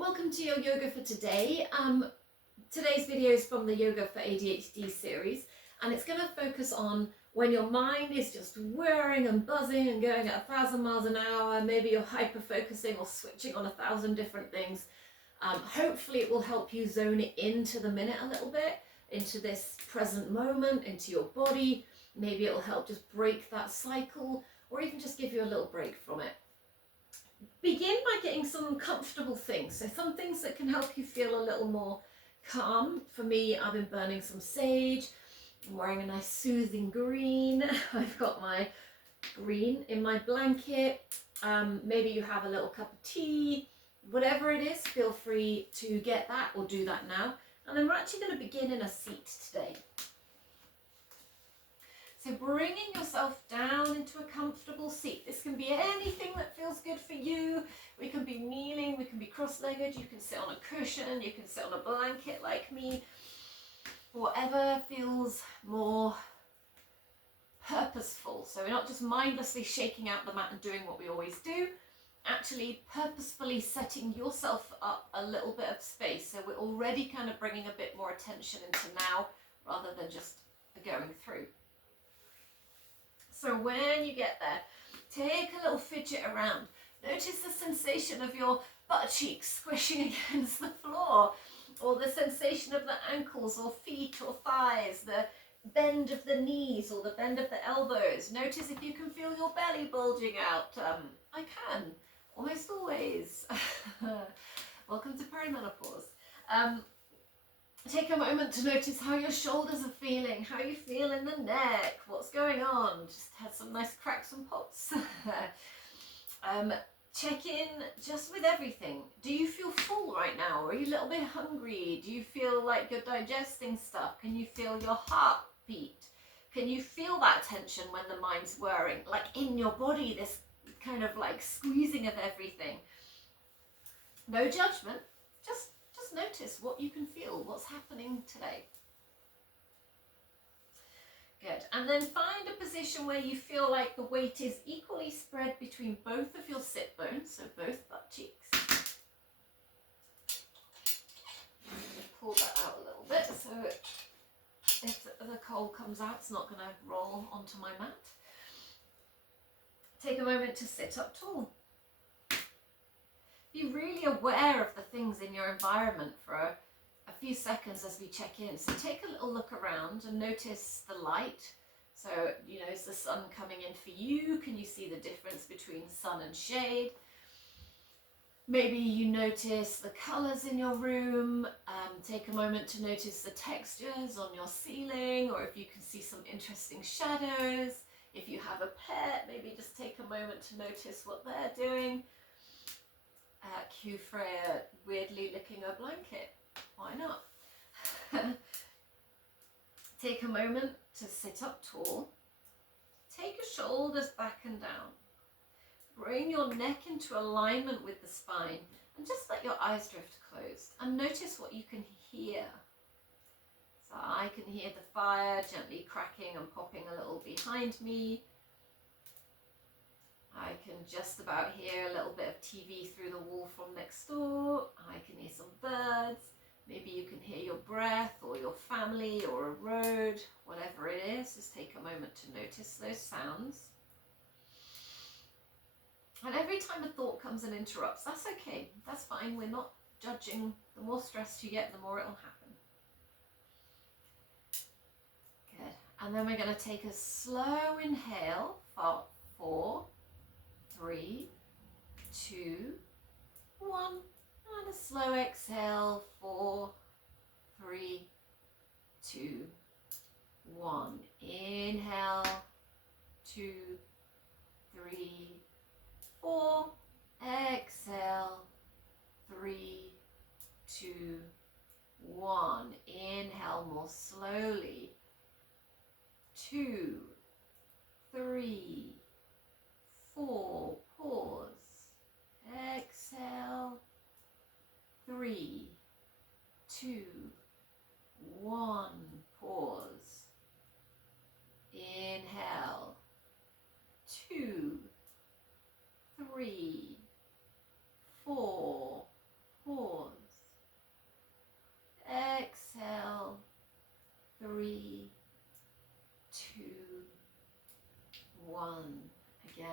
Welcome to your yoga for today. Today's video is from the Yoga for ADHD series, and it's going to focus on when your mind is just whirring and buzzing and going at 1,000 miles an hour. Maybe you're hyper focusing or switching on 1,000 different things. Hopefully it will help you zone it into the minute a little bit, into this present moment, into your body. Maybe it will help just break that cycle, or even just give you a little break from it. Begin by getting some comfortable things, so some things that can help you feel a little more calm. For me, I've been burning some sage. I'm wearing a nice soothing green. I've got my green in my blanket. Maybe you have a little cup of tea. Whatever it is, feel free to get that or do that now. And then we're actually going to begin in a seat today. So bringing yourself down into a comfortable seat. This can be anything that feels good for you. We can be kneeling, we can be cross-legged, you can sit on a cushion, you can sit on a blanket like me. Whatever feels more purposeful. So we're not just mindlessly shaking out the mat and doing what we always do. Actually purposefully setting yourself up a little bit of space. So we're already kind of bringing a bit more attention into now rather than just going through. So when you get there, take a little fidget around. Notice the sensation of your butt cheeks squishing against the floor, or the sensation of the ankles or feet or thighs, the bend of the knees or the bend of the elbows. Notice if you can feel your belly bulging out. I can, almost always. Welcome to perimenopause. Take a moment to notice how your shoulders are feeling, how you feel in the neck, what's going on. Just had some nice cracks and pops. Check in just with everything. Do you feel full right now? Or are you a little bit hungry? Do you feel like you're digesting stuff? Can you feel your heart beat? Can you feel that tension when the mind's whirring? Like in your body, this kind of like squeezing of everything. No judgment, just notice what you can feel, what's happening today. Good. And then find a position where you feel like the weight is equally spread between both of your sit bones, so both butt cheeks. Pull that out a little bit so if the cold comes out, it's not going to roll onto my mat. Take a moment to sit up tall. Be really aware of the things in your environment for a few seconds as we check in. So take a little look around and notice the light. So, is the sun coming in for you? Can you see the difference between sun and shade? Maybe you notice the colours in your room. Take a moment to notice the textures on your ceiling, or if you can see some interesting shadows. If you have a pet, maybe just take a moment to notice what they're doing. Cue Freya weirdly licking her blanket. Why not? Take a moment to sit up tall. Take your shoulders back and down. Bring your neck into alignment with the spine and just let your eyes drift closed. And notice what you can hear. So I can hear the fire gently cracking and popping a little behind me. I can just about hear a little bit of TV through the wall from next door. I can hear some birds. Maybe you can hear your breath or your family or a road, whatever it is. Just take a moment to notice those sounds. And every time a thought comes and interrupts, that's okay. That's fine. We're not judging. The more stressed you get, the more it'll happen. Good. And then we're going to take a slow inhale for 4, 3, 2, 1, and a slow exhale, 4, 3, 2, 1. Inhale, 2, 3, 4. Exhale, 3, 2, 1. Inhale more slowly, 2, 3, 4, pause, exhale, 3, 2, 1, pause, inhale, 2, 3, 4, pause,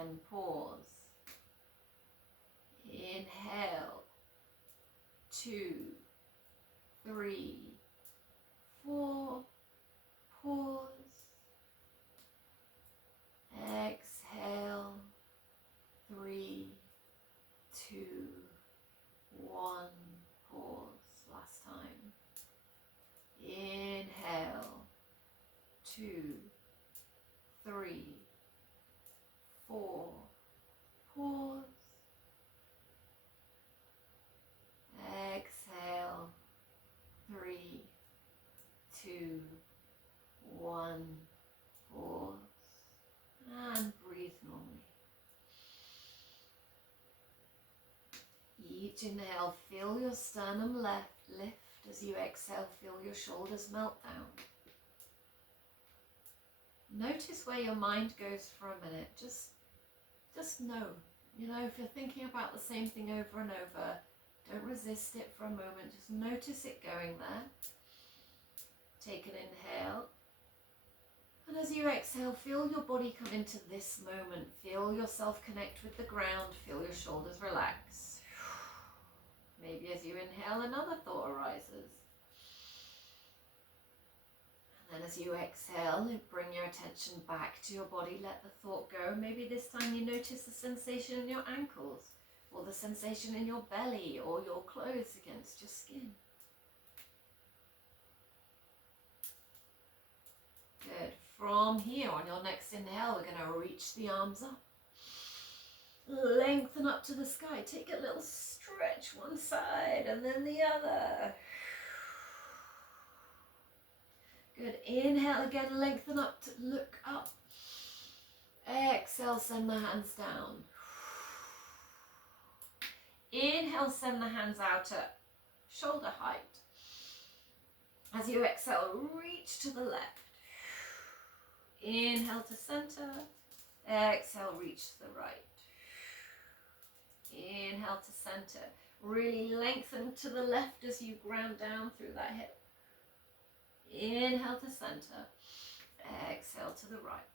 Then pause. Inhale. 2, 3, 4. Pause. Exhale. 3, 2, 1. Pause. Last time. Inhale. 2, 3, 4. Pause. Exhale. 3, 2, 1. Pause. And breathe normally. Each inhale, feel your sternum lift. As you exhale, feel your shoulders melt down. Notice where your mind goes for a minute. Just know. You know, if you're thinking about the same thing over and over, don't resist it for a moment. Just notice it going there. Take an inhale. And as you exhale, feel your body come into this moment. Feel yourself connect with the ground. Feel your shoulders relax. Maybe as you inhale, another thought arises. And then as you exhale, bring your attention back to your body. Let the thought go. Maybe this time you notice the sensation in your ankles, or the sensation in your belly, or your clothes against your skin. Good. From here, on your next inhale, we're going to reach the arms up. Lengthen up to the sky. Take a little stretch one side and then the other. Good. Inhale again, lengthen up to look up. Exhale, send the hands down. Inhale, send the hands out at shoulder height. As you exhale, reach to the left. Inhale to center. Exhale, reach to the right. Inhale to center. Really lengthen to the left as you ground down through that hip. Inhale to center. Exhale to the right.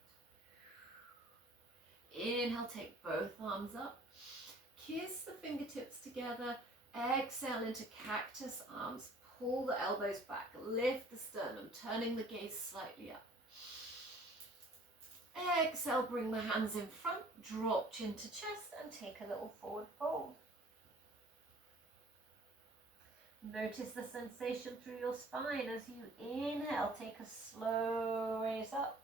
Inhale, take both arms up. Kiss the fingertips together. Exhale into cactus arms. Pull the elbows back. Lift the sternum, turning the gaze slightly up. Exhale, bring the hands in front. Drop chin to chest and take a little forward fold. Notice the sensation through your spine as you inhale. Take a slow raise up.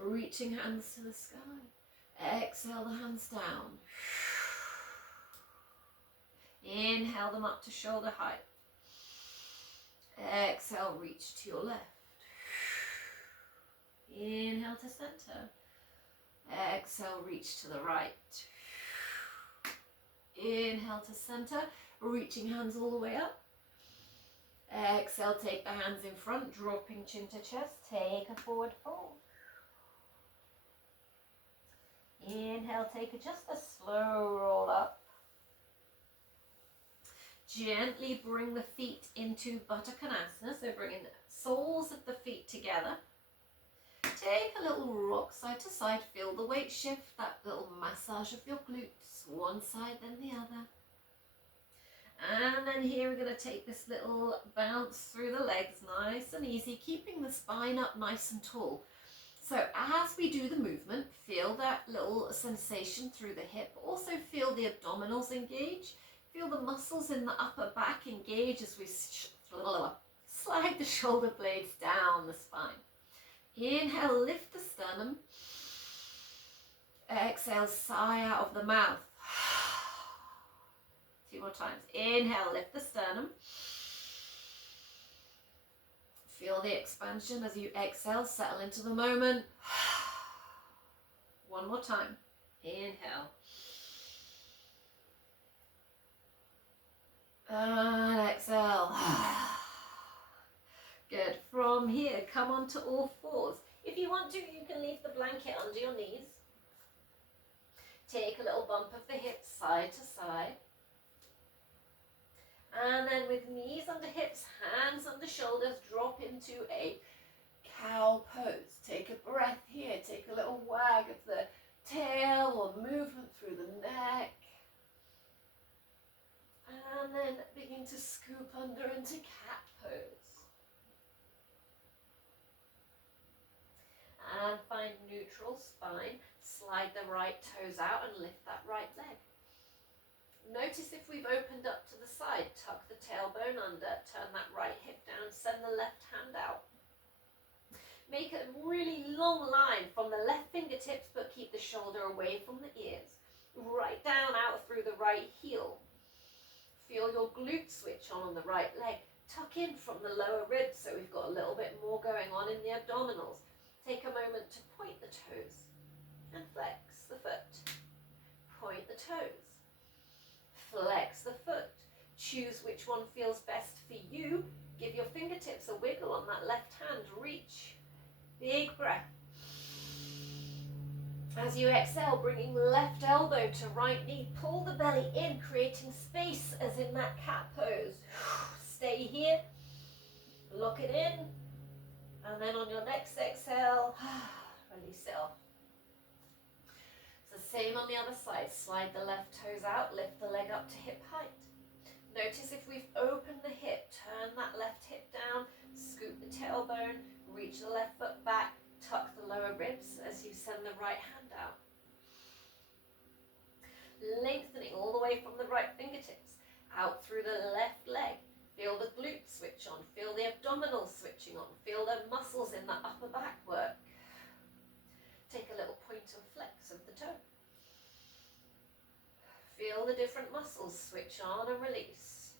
Reaching hands to the sky. Exhale the hands down. Inhale them up to shoulder height. Exhale, reach to your left. Inhale to center. Exhale, reach to the right. Inhale to center, reaching hands all the way up. Exhale, take the hands in front, dropping chin to chest. Take a forward fold. Inhale, take just a slow roll up. Gently bring the feet into Baddha Konasana, so bringing the soles of the feet together. Take a little rock side to side, feel the weight shift, that little massage of your glutes, one side then the other. And then here we're going to take this little bounce through the legs, nice and easy, keeping the spine up nice and tall. So as we do the movement, feel that little sensation through the hip, also feel the abdominals engage, feel the muscles in the upper back engage as we slide the shoulder blades down the spine. Inhale, lift the sternum. Exhale, sigh out of the mouth. 2 more times. Inhale, lift the sternum. Feel the expansion as you exhale, settle into the moment. 1 more time. Inhale. And exhale. Good. From here, come onto all fours. If you want to, you can leave the blanket under your knees. Take a little bump of the hips side to side. And then with knees under hips, hands under shoulders, drop into a cow pose. Take a breath here, take a little wag of the tail or movement through the neck. And then begin to scoop under into cat pose. And find neutral spine. Slide the right toes out and lift that right leg. Notice if we've opened up to the side, tuck the tailbone under, turn that right hip down, send the left hand out. Make a really long line from the left fingertips, but keep the shoulder away from the ears. Right down out through the right heel. Feel your glutes switch on the right leg. Tuck in from the lower ribs so we've got a little bit more going on in the abdominals. Take a moment to point the toes and flex the foot. Point the toes. Flex the foot. Choose which one feels best for you. Give your fingertips a wiggle on that left hand. Reach. Big breath. As you exhale, bringing left elbow to right knee, pull the belly in, creating space as in that cat pose. Stay here, lock it in, and then on your next exhale, release it off. It's the same on the other side. Slide the left toes out, lift the leg up to hip height. Notice if we've opened the hip, turn that left hip down, scoop the tailbone, reach the left foot back, tuck the lower ribs as you send the right hand out. Lengthening all the way from the right fingertips, out through the left leg. Feel the glutes switch on, feel the abdominals switching on, feel the muscles in the upper back work. Take a little point or flex of the toe. Feel the different muscles switch on and release.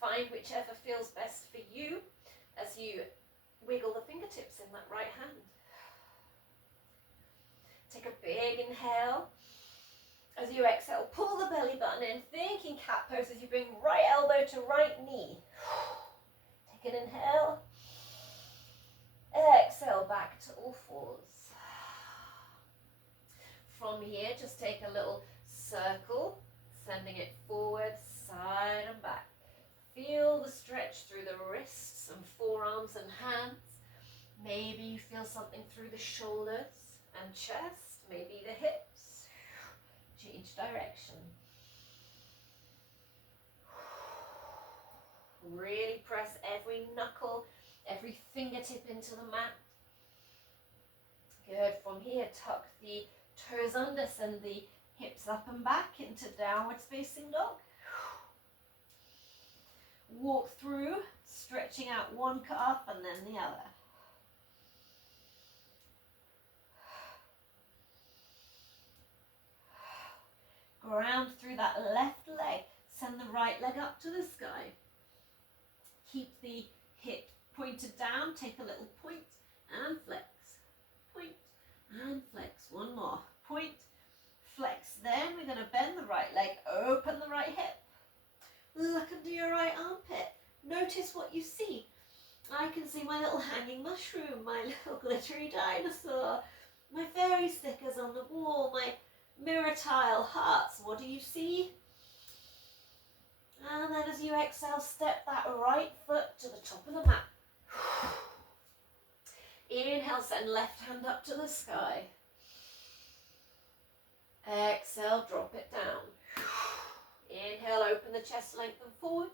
Find whichever feels best for you as you wiggle the fingertips in that right hand. Take a big inhale. As you exhale, pull the belly button in, thinking cat pose as you bring right elbow to right knee. Take an inhale. Exhale back to all fours. From here, just take a little circle, sending it forward, side and back. Feel the stretch through the wrists and forearms and hands. Maybe you feel something through the shoulders and chest, maybe the hips. Change direction. Really press every knuckle, every fingertip into the mat. Good. From here, tuck the toes under, send the hips up and back into downward facing dog. Walk through, stretching out one calf and then the other. Ground through that left leg. Send the right leg up to the sky. Keep the hip pointed down. Take a little point and flex. Point and flex. One more. Point, flex. Then we're going to bend the right leg. Open the right hip. Look under your right armpit. Notice what you see. I can see my little hanging mushroom, my little glittery dinosaur, my fairy stickers on the wall, my mirror tile hearts. What do you see? And then as you exhale, step that right foot to the top of the mat. Inhale, send left hand up to the sky. Exhale, drop it down. Inhale, open the chest, lengthen forwards.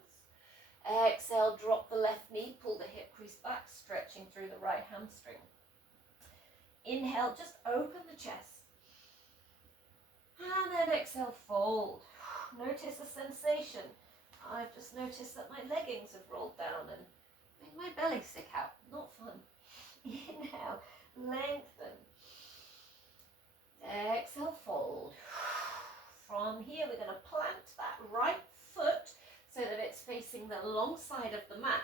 Exhale, drop the left knee, pull the hip crease back, stretching through the right hamstring. Inhale, just open the chest. And then exhale, fold. Notice the sensation. I've just noticed that my leggings have rolled down and made my belly stick out. Not fun. Inhale, lengthen. Exhale, fold. From here, we're going to plant that right foot so that it's facing the long side of the mat.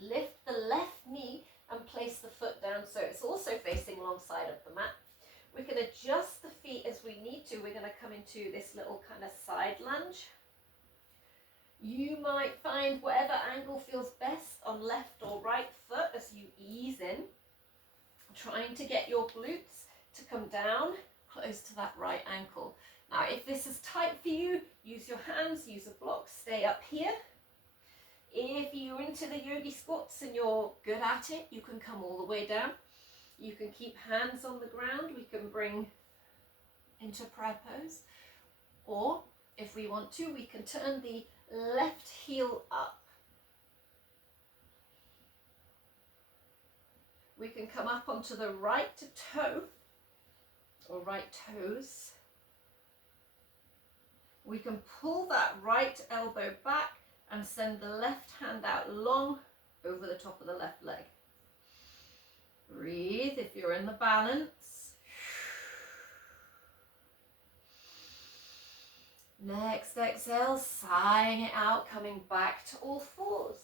Lift the left knee and place the foot down so it's also facing long side of the mat. We can adjust the feet as we need to. We're going to come into this little kind of side lunge. You might find whatever angle feels best on left or right foot as you ease in, trying to get your glutes to come down close to that right ankle. Now, if this is tight for you, use your hands, use a block, stay up here. If you're into the yogi squats and you're good at it, you can come all the way down. You can keep hands on the ground. We can bring into prayer pose. Or if we want to, we can turn the left heel up. We can come up onto the right toe or right toes. We can pull that right elbow back and send the left hand out long over the top of the left leg. Breathe if you're in the balance. Next exhale, sighing it out, coming back to all fours.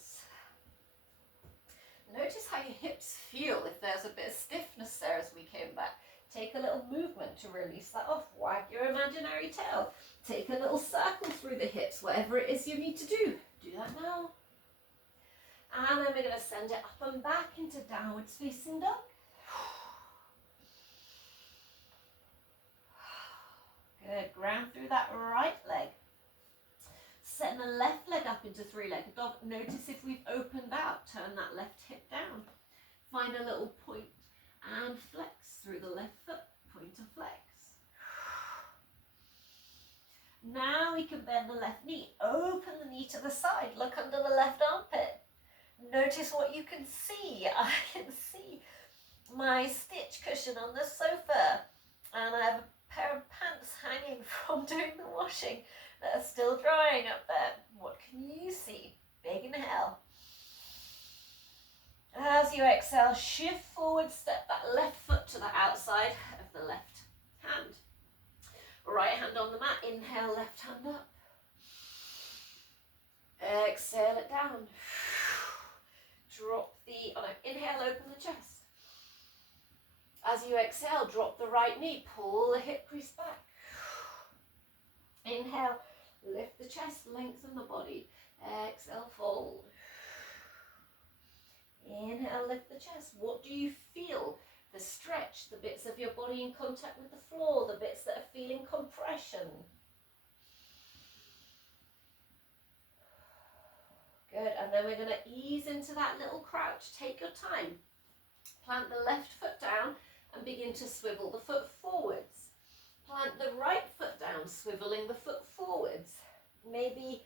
Notice how your hips feel if there's a bit of stiffness there as we came back. Take a little movement to release that off. Wag your imaginary tail. Take a little circle through the hips, whatever it is you need to do. Do that now. And then we're going to send it up and back into downwards facing dog. Good. Ground through that right leg. Send the left leg up into three-legged dog. Notice if we've opened out, turn that left hip down. Find a little point and flex through the left foot. Point and flex. Now we can bend the left knee. Open the knee to the side. Look under the left armpit. Notice what you can see. I can see my stitch cushion on the sofa. And I have a pair of pants hanging from doing the washing that are still drying up there. What can you see? Big inhale. As you exhale, shift forward, step that left foot to the outside of the left hand. Right hand on the mat, inhale, left hand up. Exhale it down. Drop inhale, open the chest. As you exhale, drop the right knee, pull the hip crease back. Inhale, lift the chest, lengthen the body. Exhale, fold. Inhale, lift the chest. What do you feel? The stretch, the bits of your body in contact with the floor, the bits that are feeling compression. Good, and then we're going to ease into that little crouch. Take your time. Plant the left foot down and begin to swivel the foot forwards. Plant the right foot down, swiveling the foot forwards. Maybe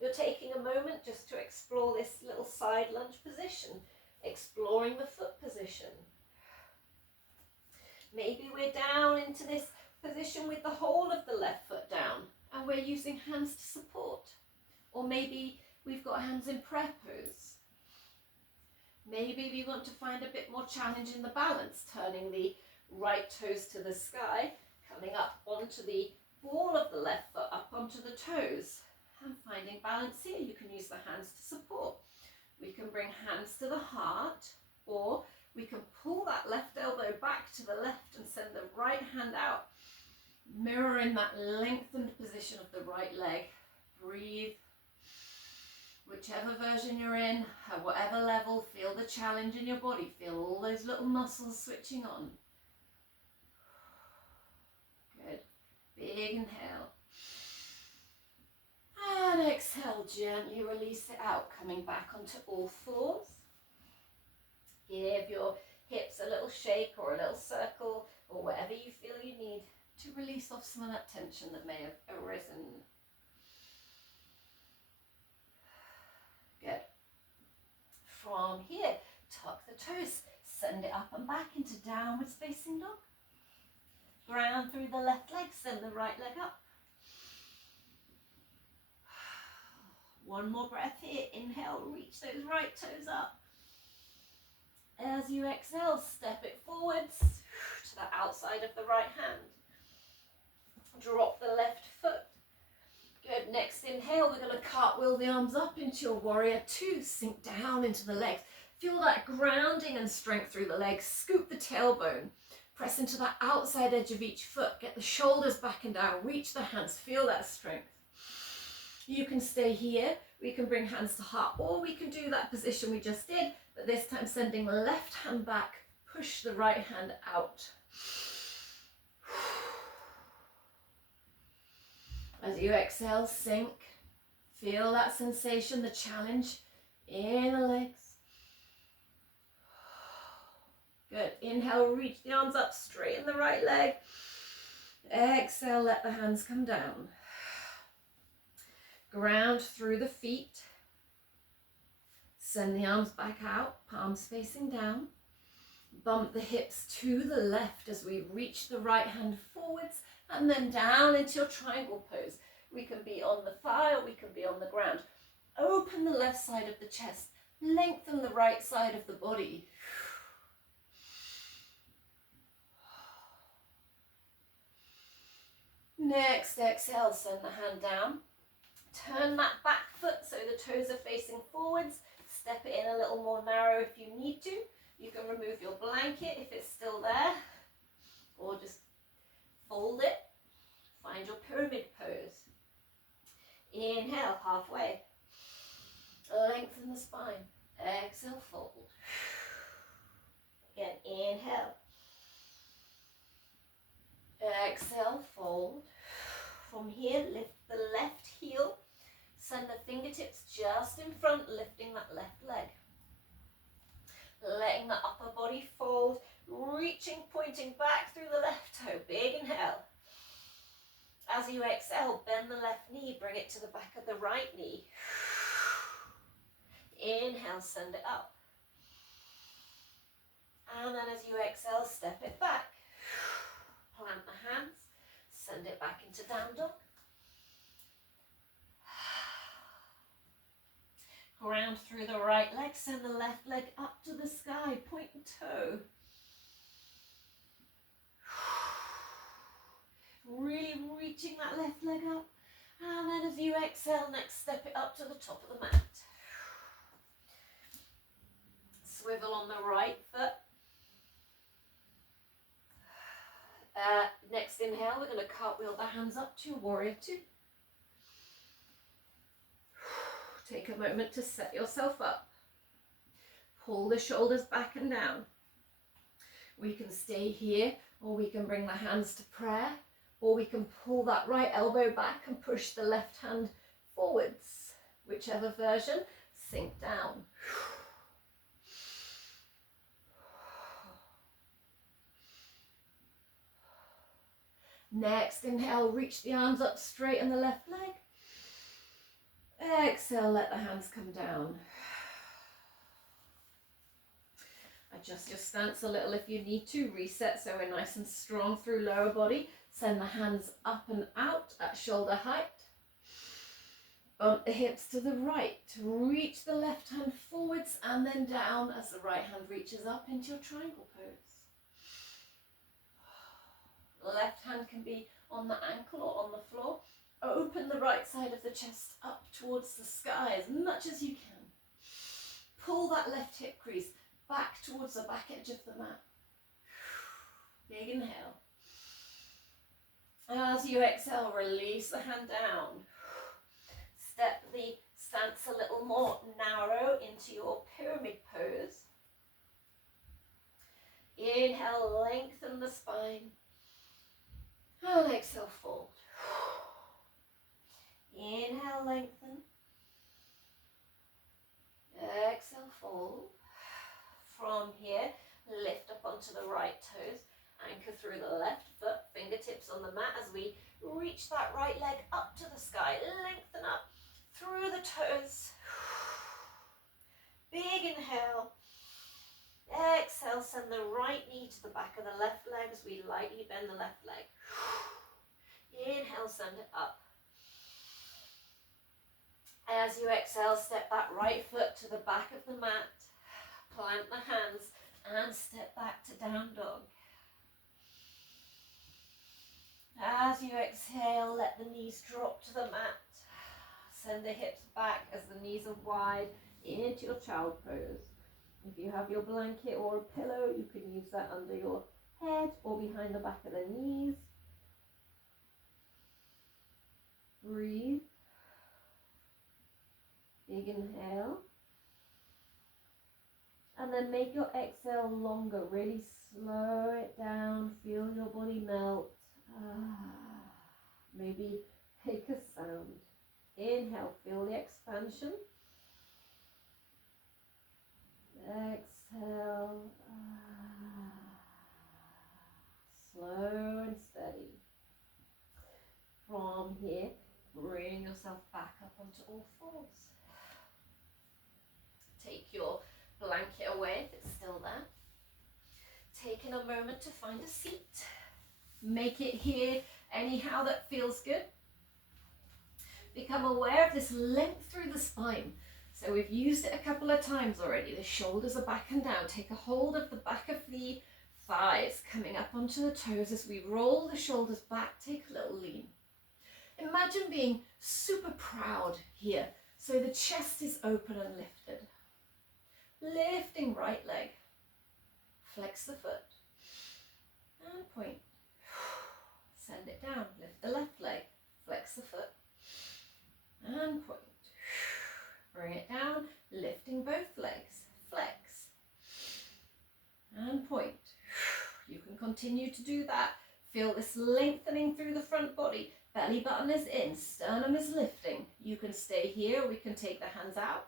you're taking a moment just to explore this little side lunge position, exploring the foot position. Maybe we're down into this position with the whole of the left foot down and we're using hands to support. Or maybe we've got hands in prayer pose. Maybe we want to find a bit more challenge in the balance, turning the right toes to the sky, coming up onto the ball of the left foot, up onto the toes, and finding balance here. You can use the hands to support. We can bring hands to the heart, or we can pull that left elbow back to the left and send the right hand out, mirroring that lengthened position of the right leg. Breathe. Whichever version you're in, at whatever level, feel the challenge in your body. Feel all those little muscles switching on. Good. Big inhale. And exhale, gently release it out, coming back onto all fours. Give your hips a little shake or a little circle, or whatever you feel you need to release off some of that tension that may have arisen. Good. From here, tuck the toes, send it up and back into downwards facing dog. Ground through the left leg, send the right leg up. One more breath here. Inhale, reach those right toes up. As you exhale, step it forwards to the outside of the right hand. Drop the left foot. Good. Next inhale, we're going to cartwheel the arms up into your warrior two. Sink down into the legs. Feel that grounding and strength through the legs. Scoop the tailbone. Press into the outside edge of each foot. Get the shoulders back and down. Reach the hands. Feel that strength. You can stay here. We can bring hands to heart, or we can do that position we just did, but this time sending the left hand back. Push the right hand out. As you exhale, sink. Feel that sensation, the challenge in the legs. Good. Inhale, reach the arms up, straighten the right leg. Exhale, let the hands come down. Ground through the feet. Send the arms back out, palms facing down. Bump the hips to the left as we reach the right hand forwards and then down into your triangle pose. We can be on the thigh or we can be on the ground. Open the left side of the chest. Lengthen the right side of the body. Next exhale, send the hand down. Turn that back foot so the toes are facing forwards. Step it in a little more narrow if you need to. You can remove your blanket if it's still there, or just fold it. Find your pyramid pose. Inhale, halfway. Lengthen the spine. Exhale, fold. Again, inhale. Exhale, fold. From here, lift the left heel. Send the fingertips just in front, lifting that left leg. Letting the upper body fold, reaching, pointing back through the left toe. Big inhale. As you exhale, bend the left knee, bring it to the back of the right knee. Inhale, send it up. And then as you exhale, step it back. Plant the hands, send it back into down dog. Ground through the right leg, send the left leg up to the sky, point and toe. Really reaching that left leg up. And then as you exhale, next step it up to the top of the mat. Swivel on the right foot. Next inhale, we're going to cartwheel the hands up to warrior two. Take a moment to set yourself up. Pull the shoulders back and down. We can stay here, or we can bring the hands to prayer, or we can pull that right elbow back and push the left hand forwards. Whichever version, sink down. Next inhale, reach the arms up, straighten the left leg. Exhale, let the hands come down. Adjust your stance a little if you need to. Reset so we're nice and strong through lower body. Send the hands up and out at shoulder height. Bump the hips to the right. Reach the left hand forwards and then down as the right hand reaches up into your triangle pose. Left hand can be on the ankle or on the floor. Open the right side of the chest up towards the sky as much as you can. Pull that left hip crease back towards the back edge of the mat. Big inhale. As you exhale, release the hand down. Step the stance a little more narrow into your pyramid pose. Inhale, lengthen the spine. And exhale, fold. Inhale, lengthen. Exhale, fold. From here, lift up onto the right toes. Anchor through the left foot, fingertips on the mat as we reach that right leg up to the sky. Lengthen up through the toes. Big inhale. Exhale, send the right knee to the back of the left leg as we lightly bend the left leg. Inhale, send it up. As you exhale, step that right foot to the back of the mat. Plant the hands and step back to down dog. As you exhale, let the knees drop to the mat. Send the hips back as the knees are wide into your child pose. If you have your blanket or a pillow, you can use that under your head or behind the back of the knees. Breathe. Big inhale. And then make your exhale longer. Really slow it down. Feel your body melt. Maybe make a sound. Inhale, feel the expansion. Exhale. Slow and steady. From here, bring yourself back up onto all fours. Take your blanket away if it's still there. Taking a moment to find a seat. Make it here anyhow that feels good. Become aware of this length through the spine. So we've used it a couple of times already. The shoulders are back and down. Take a hold of the back of the thighs, coming up onto the toes as we roll the shoulders back. Take a little lean. Imagine being super proud here. So the chest is open and lifted. Lifting right leg. Flex the foot. And point. Send it down. Lift the left leg. Flex the foot. And point. Bring it down. Lifting both legs. Flex. And point. You can continue to do that. Feel this lengthening through the front body. Belly button is in. Sternum is lifting. You can stay here. We can take the hands out.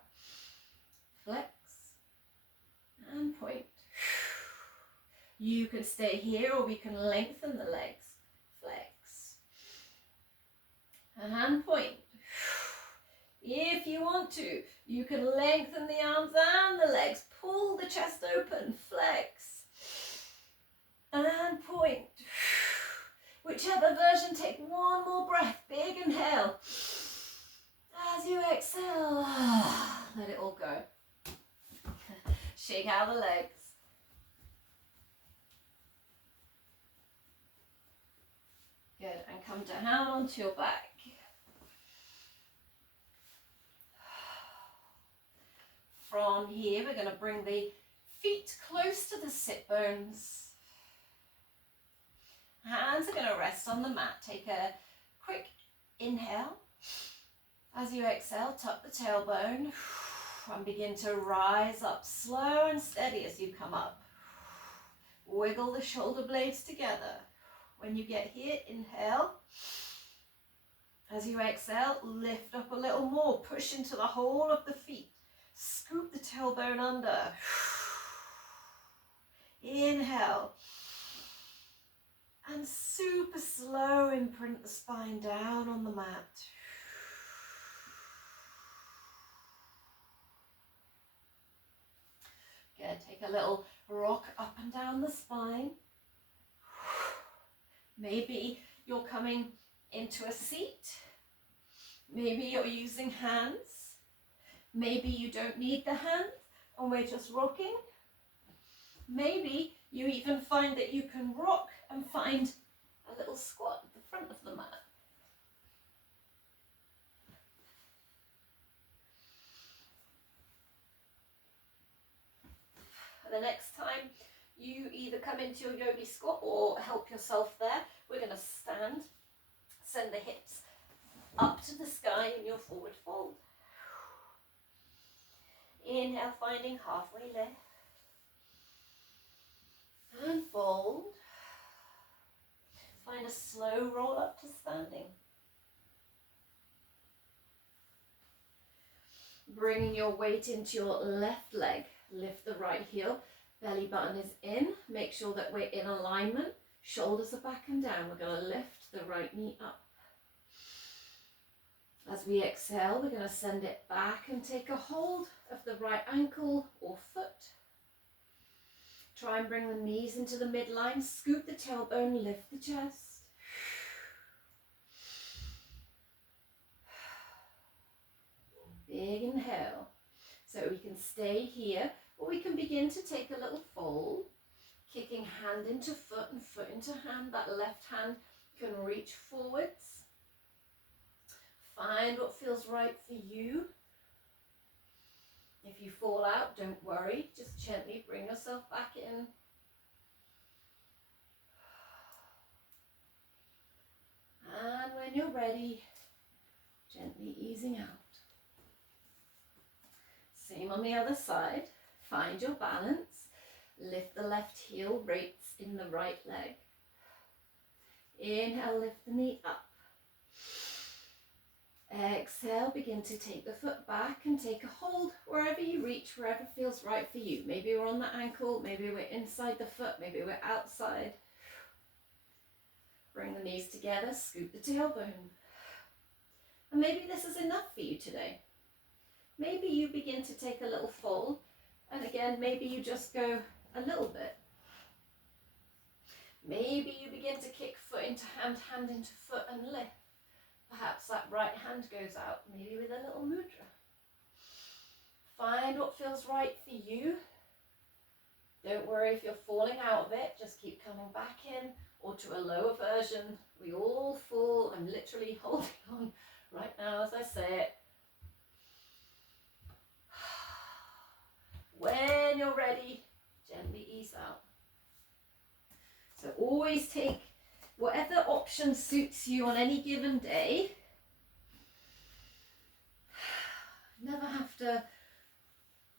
Flex. And point. You can stay here or we can lengthen the legs. Flex. And point. If you want to, you can lengthen the arms and the legs. Pull the chest open. Flex. And point. Whichever version, take one more breath. Big inhale. As you exhale, let it all go. Shake out the legs. Good, and come down onto your back. From here, we're going to bring the feet close to the sit bones. Hands are going to rest on the mat. Take a quick inhale. As you exhale, tuck the tailbone and begin to rise up slow and steady as you come up. Wiggle the shoulder blades together. When you get here, inhale. As you exhale, lift up a little more. Push into the whole of the feet. Scoop the tailbone under. Inhale. And super slow, imprint the spine down on the mat. Good. Take a little rock up and down the spine. Maybe you're coming into a seat. Maybe you're using hands. Maybe you don't need the hands and we're just rocking. Maybe you even find that you can rock and find a little squat at the front of the mat. The next time you either come into your yogi squat or help yourself there, we're going to stand, send the hips up to the sky in your forward fold. Inhale, finding halfway lift. And fold. Find a slow roll up to standing. Bringing your weight into your left leg. Lift the right heel. Belly button is in. Make sure that we're in alignment. Shoulders are back and down. We're going to lift the right knee up. As we exhale, we're going to send it back and take a hold of the right ankle or foot. Try and bring the knees into the midline. Scoop the tailbone, lift the chest. Big inhale. So we can stay here, or we can begin to take a little fold. Kicking hand into foot and foot into hand. That left hand can reach forwards. Find what feels right for you. If you fall out, don't worry. Just gently bring yourself back in. And when you're ready, gently easing out. Same on the other side. Find your balance. Lift the left heel, rates in the right leg. Inhale, lift the knee up. Exhale, begin to take the foot back and take a hold wherever you reach, wherever feels right for you. Maybe we're on the ankle, maybe we're inside the foot, maybe we're outside. Bring the knees together, scoop the tailbone. And maybe this is enough for you today. Maybe you begin to take a little fold, and again, maybe you just go a little bit. Maybe you begin to kick foot into hand, hand into foot and lift. Perhaps that right hand goes out, maybe with a little mudra. Find what feels right for you. Don't worry if you're falling out of it, just keep coming back in or to a lower version. We all fall. I'm literally holding on right now as I say it. When you're ready, gently ease out. So always take whatever option suits you on any given day. Never have to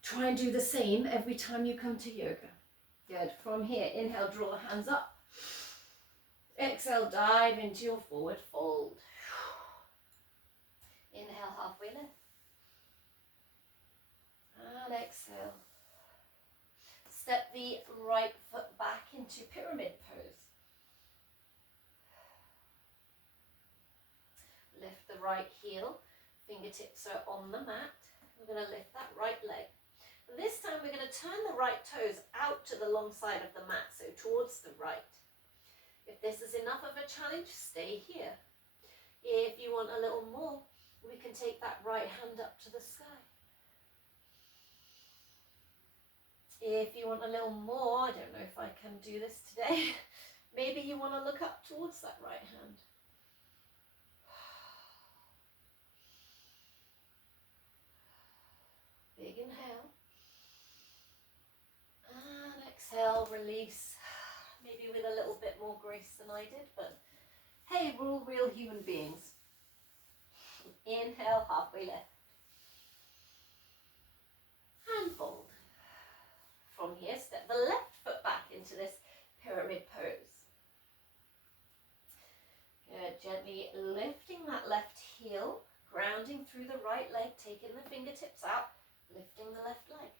try and do the same every time you come to yoga. Good. From here, inhale, draw the hands up. Exhale, dive into your forward fold. Inhale, halfway lift. And exhale. Step the right foot back into pyramid pose. Lift the right heel, fingertips are on the mat. We're going to lift that right leg. And this time we're going to turn the right toes out to the long side of the mat, so towards the right. If this is enough of a challenge, stay here. If you want a little more, we can take that right hand up to the sky. If you want a little more, I don't know if I can do this today, maybe you want to look up towards that right hand. Big inhale. And exhale, release. Maybe with a little bit more grace than I did, but hey, we're all real human beings. Inhale, halfway lift. And fold. From here, step the left foot back into this pyramid pose. Good, gently lifting that left heel, grounding through the right leg, taking the fingertips out, lifting the left leg.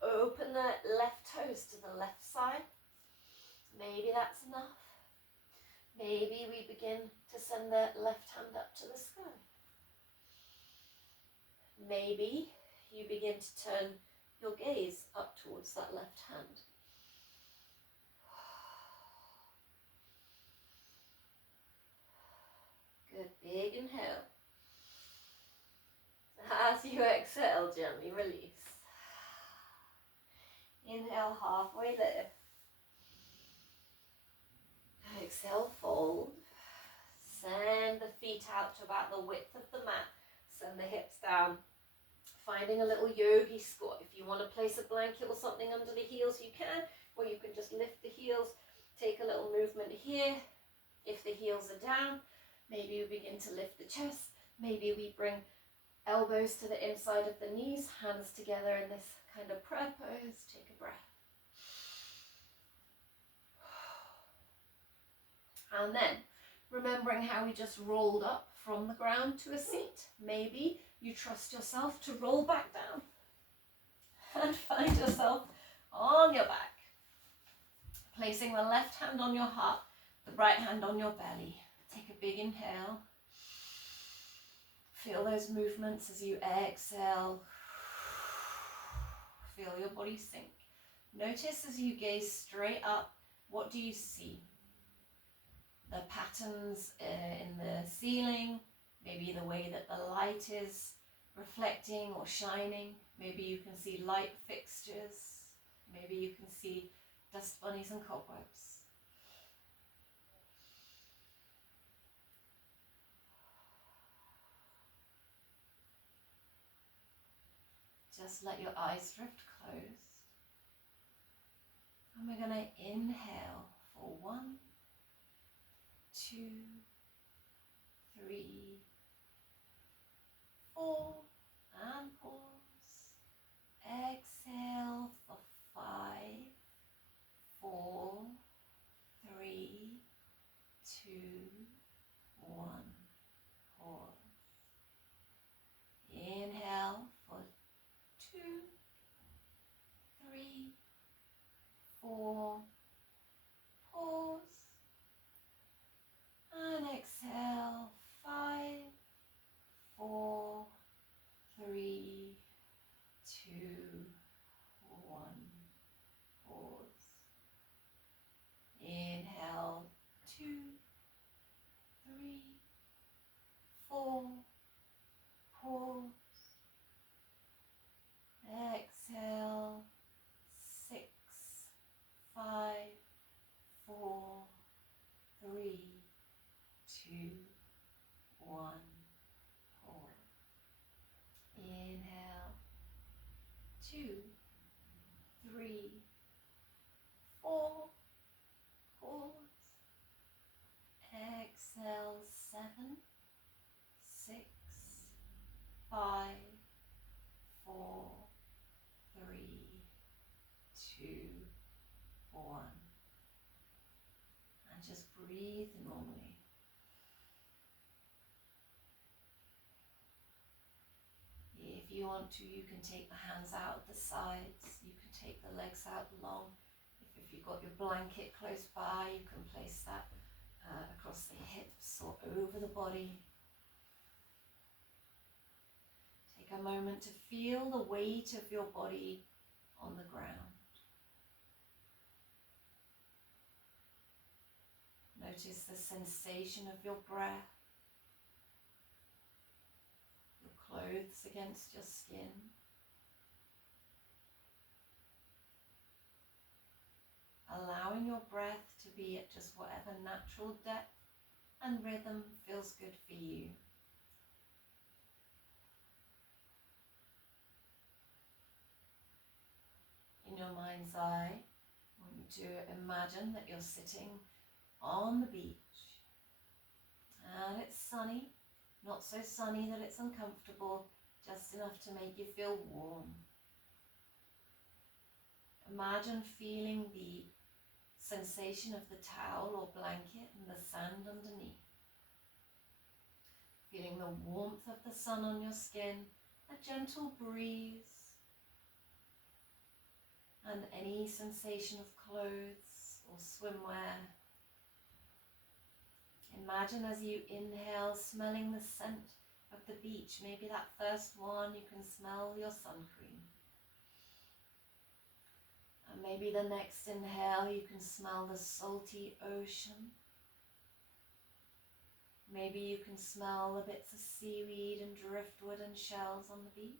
Open the left toes to the left side. Maybe that's enough. Maybe we begin to send the left hand up to the sky. Maybe you begin to turn your gaze up towards that left hand. Good, big inhale. As you exhale, gently release. Inhale, halfway lift. Exhale, fold. Send the feet out to about the width of the mat. Send the hips down. Finding a little yogi squat. If you want to place a blanket or something under the heels, you can. Or you can just lift the heels. Take a little movement here. If the heels are down, maybe we begin to lift the chest. Maybe we bring elbows to the inside of the knees, hands together in this kind of prayer pose. Take a breath. And then, remembering how we just rolled up from the ground to a seat, maybe you trust yourself to roll back down and find yourself on your back. Placing the left hand on your heart, the right hand on your belly. Take a big inhale. Feel those movements as you exhale. Feel your body sink. Notice as you gaze straight up, what do you see? The patterns in the ceiling, maybe the way that the light is reflecting or shining. Maybe you can see light fixtures. Maybe you can see dust bunnies and cobwebs. Just let your eyes drift closed. And we're going to inhale for 1, 2, 3, 4, and pause. Exhale for 5, 4, 3, 2, 1. Pause. 4, pause, exhale, 6, 5, 4, 3, 2, 1, pause. Inhale, 2, 3, 4, pause. Exhale, 7, 6, 5, 4, 3, 2, 1. And just breathe normally. If you want to, you can take the hands out at the sides. You can take the legs out long. If you've got your blanket close by, you can place that across the hips or over the body. Take a moment to feel the weight of your body on the ground. Notice the sensation of your breath, your clothes against your skin. Allowing your breath to be at just whatever natural depth and rhythm feels good for you. In your mind's eye, I want you to imagine that you're sitting on the beach and it's sunny, not so sunny that it's uncomfortable, just enough to make you feel warm. Imagine feeling the sensation of the towel or blanket and the sand underneath. Feeling the warmth of the sun on your skin, a gentle breeze, and any sensation of clothes or swimwear. Imagine as you inhale, smelling the scent of the beach. Maybe that first one, you can smell your sun cream. And maybe the next inhale, you can smell the salty ocean. Maybe you can smell the bits of seaweed and driftwood and shells on the beach.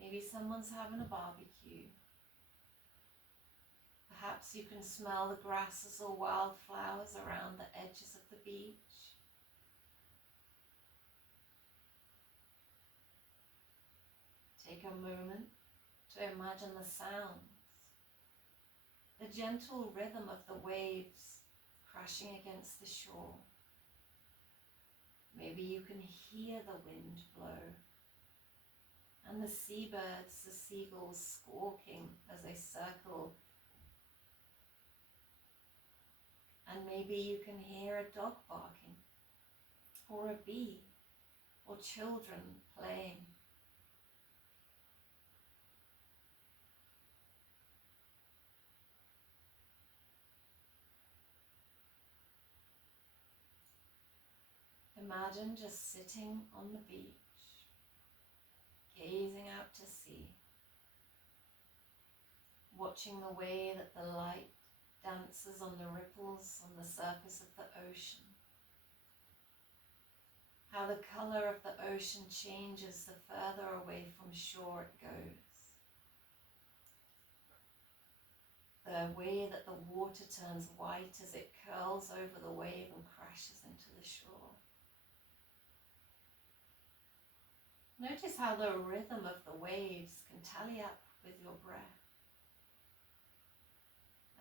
Maybe someone's having a barbecue. Perhaps you can smell the grasses or wildflowers around the edges of the beach. Take a moment to imagine the sounds, the gentle rhythm of the waves crashing against the shore. Maybe you can hear the wind blow and the seabirds, the seagulls squawking as they circle. And maybe you can hear a dog barking or a bee or children playing. Imagine just sitting on the beach, gazing out to sea, watching the way that the light dances on the ripples on the surface of the ocean. How the color of the ocean changes the further away from shore it goes. The way that the water turns white as it curls over the wave and crashes into the shore. Notice how the rhythm of the waves can tally up with your breath.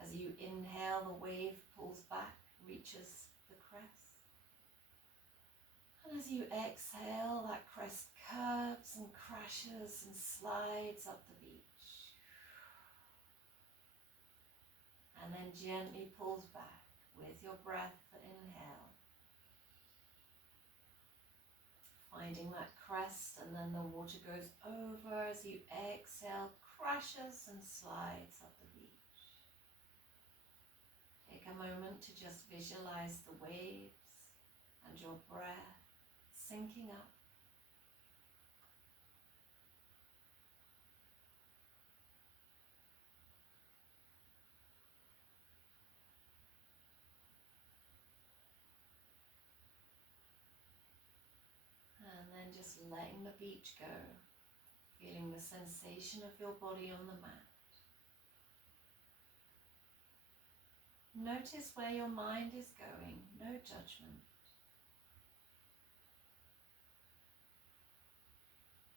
As you inhale, the wave pulls back, reaches the crest. And as you exhale, that crest curves and crashes and slides up the beach. And then gently pulls back with your breath and inhale. Finding that crest, and then the water goes over as you exhale, crashes and slides up the beach. Take a moment to just visualize the waves and your breath sinking up. and just letting the beach go, feeling the sensation of your body on the mat. Notice where your mind is going, no judgment.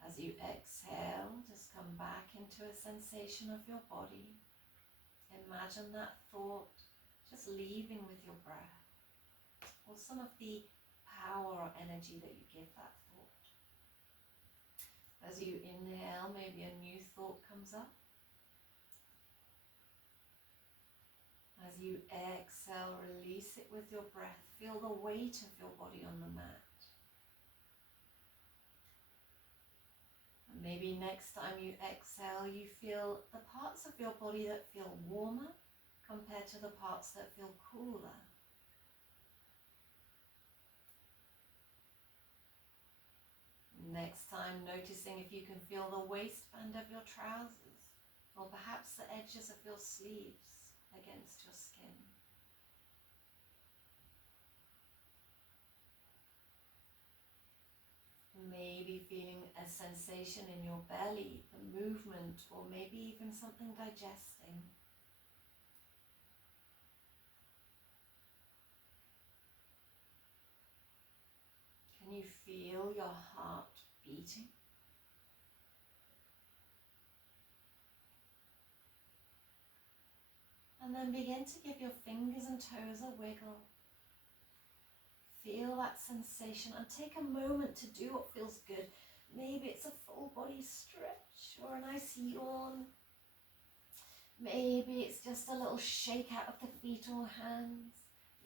As you exhale, just come back into a sensation of your body. Imagine that thought just leaving with your breath, or some of the power or energy that you give that thought. As you inhale, maybe a new thought comes up. As you exhale, release it with your breath. Feel the weight of your body on the mat. And maybe next time you exhale, you feel the parts of your body that feel warmer compared to the parts that feel cooler. Next time, noticing if you can feel the waistband of your trousers, or perhaps the edges of your sleeves against your skin. Maybe feeling a sensation in your belly, the movement, or maybe even something digesting. Can you feel your heart beating? And then begin to give your fingers and toes a wiggle. Feel that sensation and take a moment to do what feels good. Maybe it's a full body stretch or a nice yawn. Maybe it's just a little shake out of the feet or hands.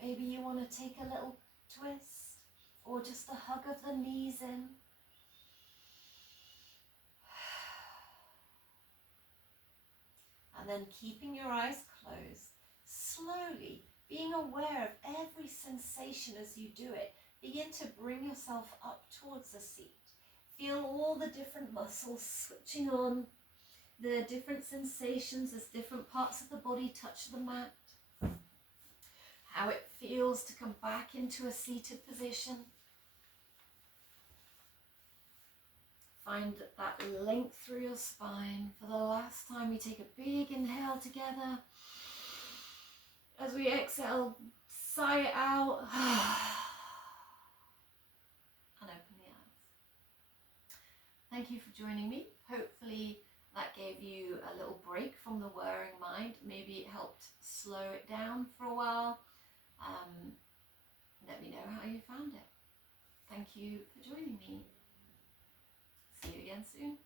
Maybe you want to take a little twist or just a hug of the knees in. And then keeping your eyes closed, slowly being aware of every sensation as you do it, begin to bring yourself up towards the seat. Feel all the different muscles switching on, the different sensations as different parts of the body touch the mat. How it feels to come back into a seated position. Find that length through your spine. For the last time, we take a big inhale together. As we exhale, sigh it out. And open the eyes. Thank you for joining me. Hopefully that gave you a little break from the whirring mind. Maybe it helped slow it down for a while. Let me know how you found it. Thank you for joining me. See you again soon.